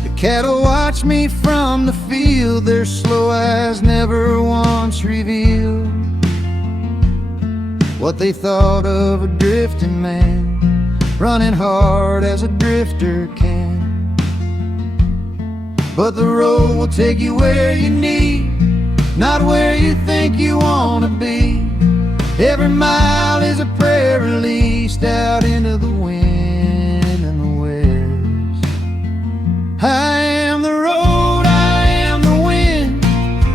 The cattle watched me from the field, their slow eyes never once revealed what they thought of a drifting man, running hard as a drifter can. But the road will take you where you need, not where you think you want to be. Every mile is a prayer released out into the wind and the west. I am the road, I am the wind,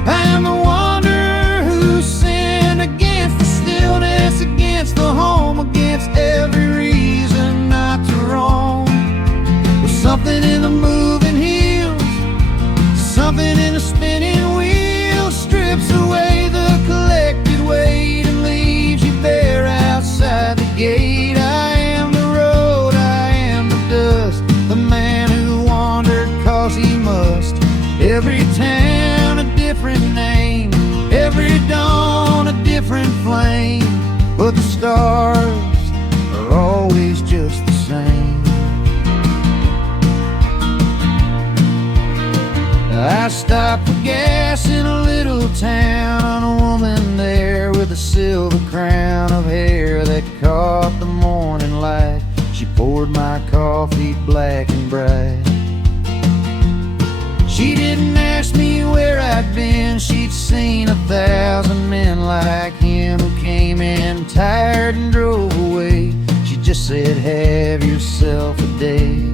I am the wanderer who sinned against the stillness, against the home, against every reason not to roam. There's something in the moving hills, something in the spinning wheels, strips away the collected weight and leaves you bare outside the gate. I am the road, I am the dust, the man who wandered cause he must. Every town a different name, every dawn a different flame, but the stars are always just the same. I stopped for gas in a little town, a woman there with a silver crown of hair that caught the morning light. She poured my coffee black and bright. She didn't ask me where I'd been, she'd seen 1,000 men like him who came in tired and drove away. She just said, have yourself a day.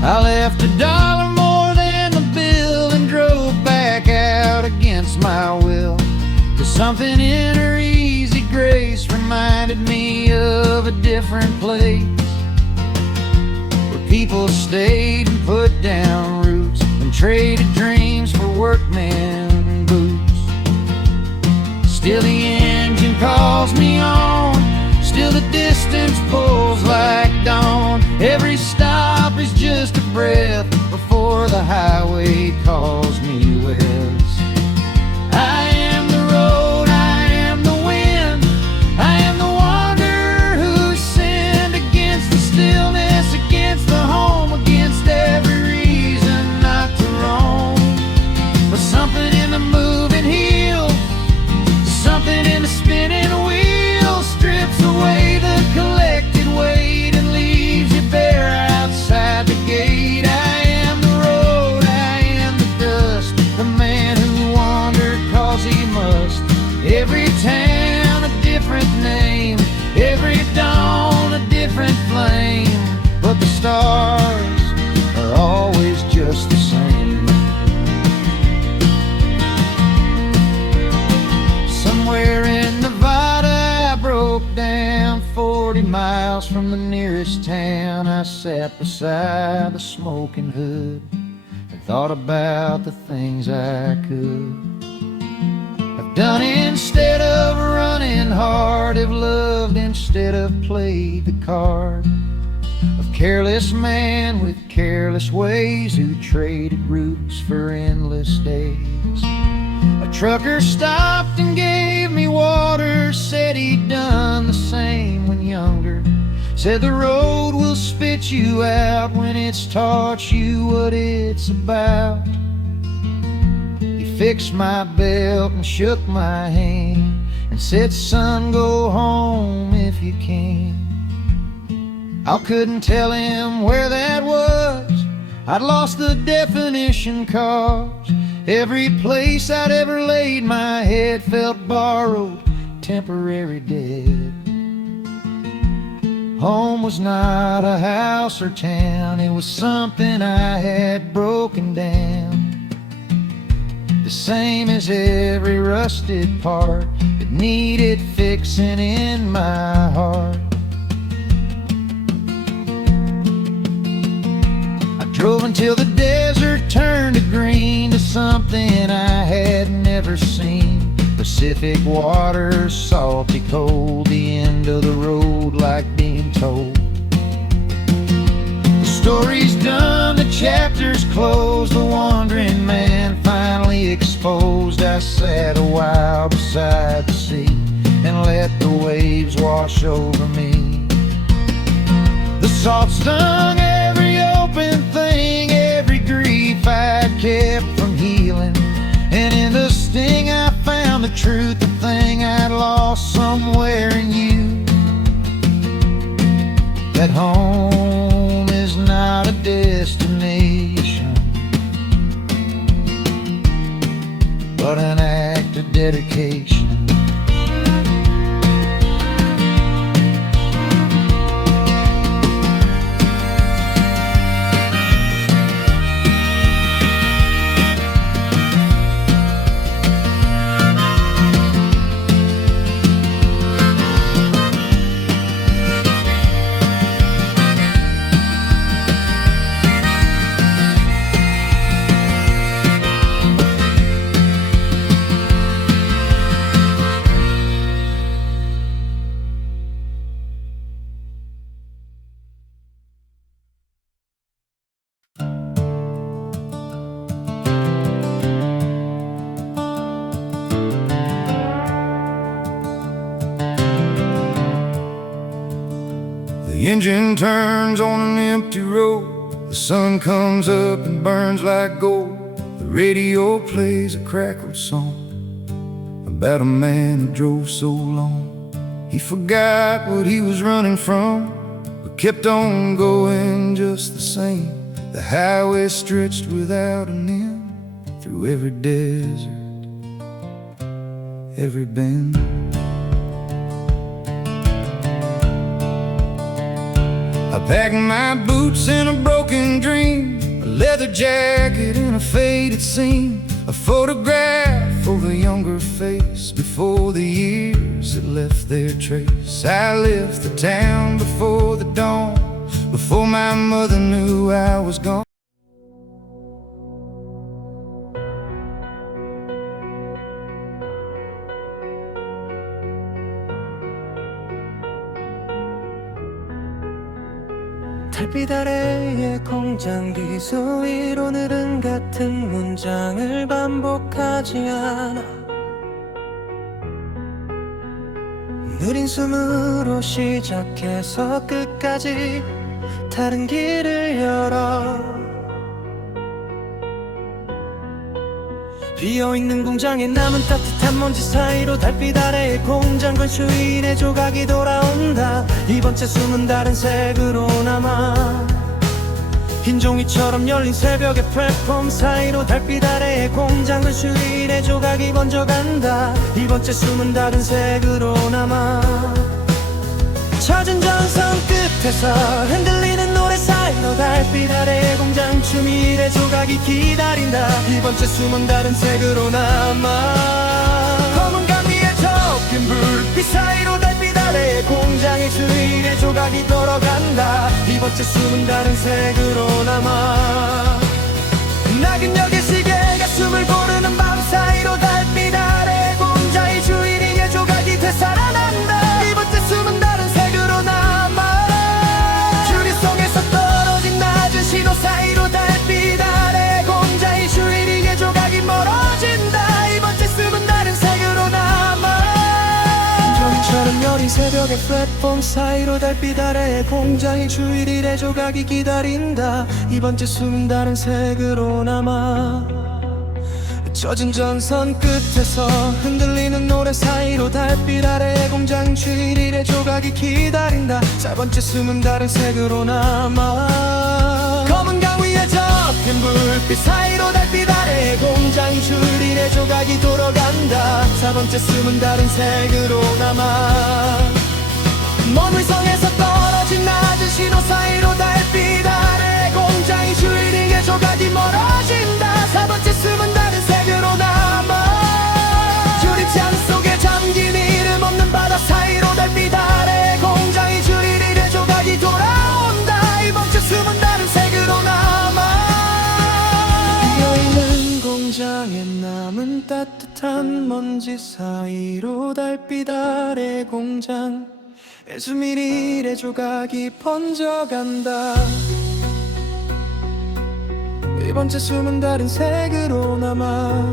I left $1 more than the bill and drove back out against my will. 'Cause something in her easy grace reminded me of a different place, where people stayed and put down roots and traded dreams for workmen boots. Still the engine calls me on, still the distance pulls like dawn. Every stop is just a breath before the highway calls me west. I am the road, I am the wind, I am the wanderer who sinned against the stillness, against the home, against every reason not to roam. But something in the moving hills, something in the spinning wheels, strips away the collected weight and leaves you bare outside the gate. I am the road, I am the dust, the man who wandered cause he must. Every town a different name, every dawn a different flame, but the stars are always just the same. Somewhere in Nevada I broke down 40 miles from the nearest town. I sat beside the smoking hood and thought about the things I could have done instead of running hard, have loved instead of played the card of careless man with careless ways who traded routes for endless days. A trucker stopped and gave me water, said he'd done the same when younger. Said the road will spit you out when it's taught you what it's about. He fixed my belt and shook my hand and said, son, go home if you can. I couldn't tell him where that was. I'd lost the definition, 'cause every place I'd ever laid my head felt borrowed, temporary dead. Home was not a house or town, it was something I had broken down. The same as every rusted part that needed fixing in my heart. I drove until the desert turned to green, to something I had never seen. Pacific waters, salty cold, the end of the road like being told. The story's done, the chapter's closed, the wandering man finally exposed. I sat a while beside the sea and let the waves wash over me. The salt stung every open thing, every grief I'd kept from healing. And in the sting I found the truth, the thing I'd lost somewhere in you. That home is not a destination, but an act of dedication. The engine turns on an empty road, the sun comes up and burns like gold. The radio plays a crackled song about a man who drove so long. He forgot what he was running from, but kept on going just the same. The highway stretched without an end, through every desert, every bend. I packed my boots in a broken dream, a leather jacket in a faded seam, a photograph of a younger face before the years had left their trace. I left the town before the dawn, before my mother knew I was gone. 달빛 아래의 공장 비수 위로 늘은 같은 문장을 반복하지 않아. 느린 숨으로 시작해서 끝까지 다른 길을 열어. 비어있는 공장에 남은 따뜻한 먼지 사이로 달빛 아래의 공장 건슈일의 조각이 돌아온다. 이번 채 숨은 다른 색으로 남아. 흰 종이처럼 열린 새벽의 플랫폼 사이로 달빛 아래의 공장 건슈일의 조각이 번져간다. 이번 채 숨은 다른 색으로 남아. 젖은 전선 끝에서 흔들리는 노래 사이로 달빛 아래의 공장 추미일의 조각이 기다린다. 이번 채 숨은 다른 색으로 남아. 검은 감기에 접힌 불빛 사이로 달빛 아래의 공장의 주일의 조각이 걸어간다. 이번 채 숨은 다른 색으로 남아. 낙은역의 시계가 숨을 고르는 밤 사이로 달빛 아래의 공장의 주일의 조각이 되살아난다. 이번 채 숨은 다른 색으로 남아. 주리송에서 떨어진 낮은 신호 사이로 달빛 아래 공장의 주일의 조각이 멀어진다. 이번 채 숨은 다른 색으로 남아. 종이처럼 여린 새벽의 플랫폼 사이로 달빛 아래 공장의 주일의 조각이 기다린다. 이번 채 숨은 다른 색으로 남아. 젖은 전선 끝에서 흔들리는 노래 사이로 달빛 아래 공장 주일의 조각이 기다린다. 4번째 숨은 다른 색으로 남아 검은 강 위에 접힌 불빛 사이로 달빛 아래 공장 주일의 조각이 돌아간다. 4번째 숨은 다른 색으로 남아 먼 위성에서 떨어진 낮은 신호 사이로 달빛 아래 공장의 주일의 조각이 멀어진다. 4번째 숨은 다른 색으로 남아 유리창 속에 잠긴 이름 없는 바다 사이로 달빛 아래 공장의 주일의 조각이 돌아온다. 이번째 숨은 다른 색으로 남아 비어있는 공장에 남은 따뜻한 먼지 사이로 달빛 아래 공장 수밀일의 조각이 번져간다. 이번째 숨은 다른 색으로 남아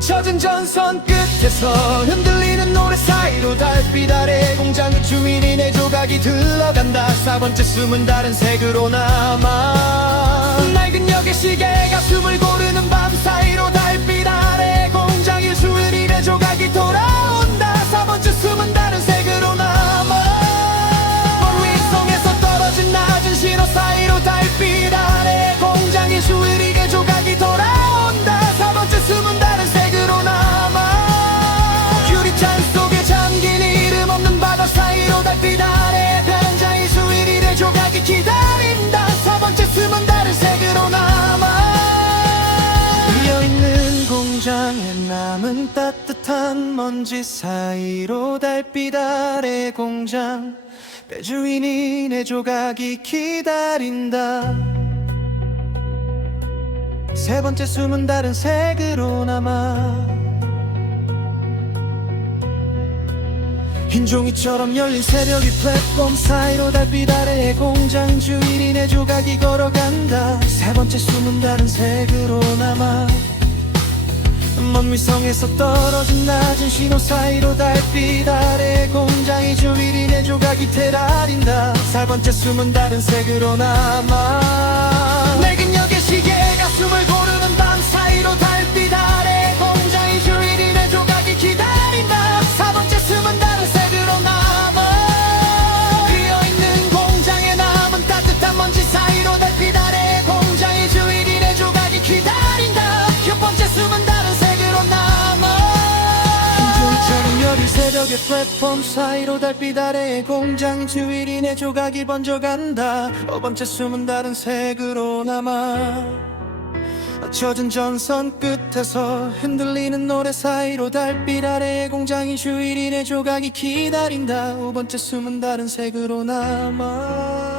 젖은 전선 끝에서 흔들리는 노래 사이로 달빛 아래 공장의 주민인의 조각이 들러간다. 4번째 숨은 다른 색으로 남아 낡은 역의 시계가 숨을 고르는 밤 사이로 달빛 아래 공장의 주민인의 조각이 돌아온다. 4번째 숨은 다른 색으로 남아 먼 위성에서 떨어진 낮은 신호 사이로 달빛 아래 공장의 주민인의 조각이 돌아온다. 4번째 숨은 다른 색으로 남아 유리창 속에 잠긴 이름 없는 바다 사이로 달빛 아래 변장의 주일의 조각이 기다린다. 4번째 숨은 다른 색으로 남아 비어있는 공장에 남은 따뜻한 먼지 사이로 달빛 아래 공장 배주인이 내 조각이 기다린다. 3번째 숨은 다른 색으로 남아 흰 종이처럼 열린 새벽이 플랫폼 사이로 달빛 아래 공장 주일이 내 조각이 걸어간다. 3번째 숨은 다른 색으로 남아 먼 위성에서 떨어진 낮은 신호 사이로 달빛 아래 공장이 주일이 내 조각이 테라린다. 4번째 숨은 다른 색으로 남아 낡은 역의 시계가 숨을 고르는 밤 사이로 달빛 아래 공장이 주일이 내 조각이 기다린다. 4번째 숨은 다른 색으로 남아 비어있는 공장에 남은 따뜻한 먼지 사이로 달빛 아래 공장이 주일이 내 조각이 기다린다. 6번째 숨은 다른 색으로 남아 흰종이처럼 여린 새벽의 플랫폼 사이로 달빛 아래 공장 주일이 내 조각이 번져간다. 5번째 숨은 다른 색으로 남아 젖은 전선 끝에서 흔들리는 노래 사이로 달빛 아래 공장이 주일이 내 조각이 기다린다. 5번째 숨은 다른 색으로 남아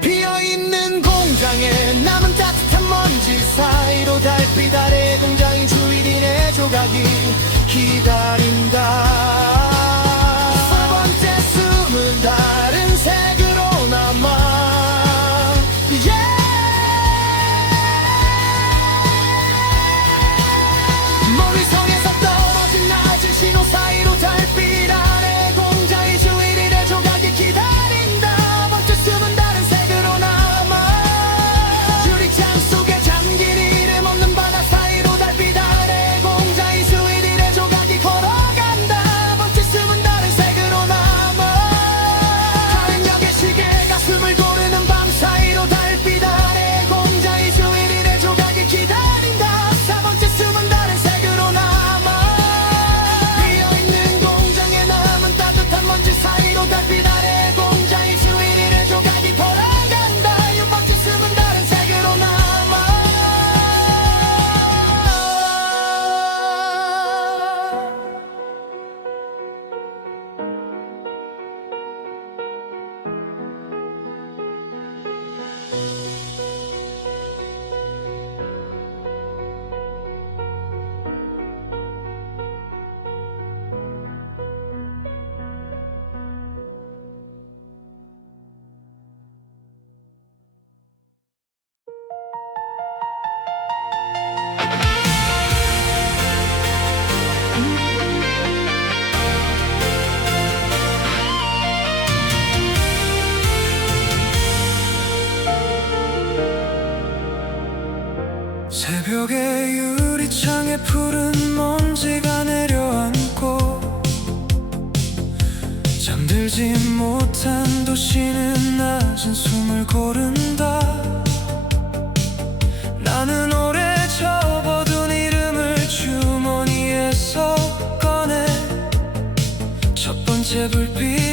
비어있는 공장에 남은 따뜻한 먼지 사이로 달빛 아래 공장이 주일이 내 조각이 기다린다. 4번째 숨은 다른 색으로 남아 머리성에서 떨어진 낮은 신호 사이로 달빛 아래 공장이 주일이 내 조각이 기다린다. 번째 숨은 다른 색으로 남아 유리창 속에 잠긴 이름 없는 바다 사이로 달빛 아래 공장이 주일이 내 조각이 걸어간다. 번째 숨은 다른 색으로 남아 다른 역의 시계가 숨을 고르는 밤 사이로 달빛 아래 공장이 주일이 내 조각이 기다린다. 4번째 숨은 다른 색으로 남아 심장에 푸른 먼지가 내려앉고 잠들지 못한 도시는 낮은 숨을 고른다. 나는 오래 접어둔 이름을 주머니에서 꺼내 첫 번째 불빛